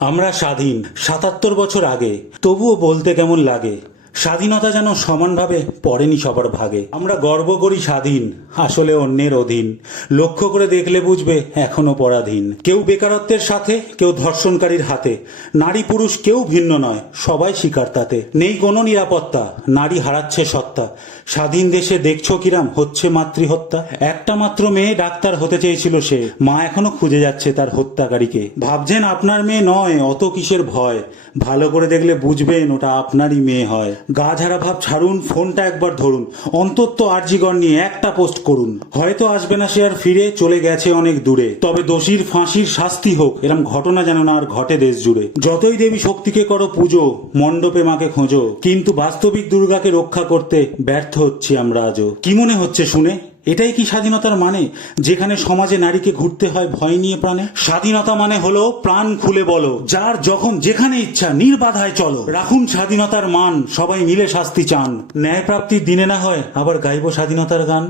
আমরা স্বাধীন ৭৭ বছর আগে, তবুও বলতে কেমন লাগে স্বাধীনতা যেন সমানভাবে পড়েনি সবার ভাগে। আমরা গর্ব করি স্বাধীন, আসলে অন্যের অধীন। লক্ষ্য করে দেখলে বুঝবে এখনো পরাধীন। কেউ বেকারত্বের সাথে, কেউ ধর্ষণকারীর হাতে। নারী পুরুষ কেউ ভিন্ন নয়, সবাই শিকার তাতে। নেই কোনো নিরাপত্তা, নারী হারাচ্ছে সত্তা। স্বাধীন দেশে দেখছো কিরাম হচ্ছে মাতৃহত্যা। একটা মাত্র মেয়ে ডাক্তার হতে চেয়েছিল সে, মা এখনো খুঁজে যাচ্ছে তার হত্যাকারীকে। ভাবছেন আপনার মেয়ে নয়, অত কিসের ভয়? ভালো করে দেখলে বুঝবেন ওটা আপনারই মেয়ে হয়। গা ঝাড়া ভাব ছাড়ুন, ফোনটা একবার ধরুন, অন্তত আরজিগর নিয়ে একটা পোস্ট করুন। হয়তো আসবে না সে আর ফিরে, চলে গেছে অনেক দূরে। তবে দোষীর ফাঁসির শাস্তি হোক, এরম ঘটনা যেন না আর ঘটে দেশ জুড়ে। যতই দেবী শক্তিকে করো পুজো, মণ্ডপে মাকে খোঁজো, কিন্তু বাস্তবিক দুর্গাকে রক্ষা করতে ব্যর্থ হচ্ছি আমরা আজও। কি মনে হচ্ছে শুনে? এটাই কি স্বাধীনতার মানে, যেখানে সমাজে নারীকে ঘুরতে হয় ভয় নিয়ে প্রাণে? স্বাধীনতা মানে হলো প্রাণ খুলে বলো, যার যখন যেখানে ইচ্ছা নির্বাধায় চলো। রাখুন স্বাধীনতার মান, সবাই মিলে শাস্তি চান। ন্যায় প্রাপ্তির দিনে না হয় আবার গাইবো স্বাধীনতার গান।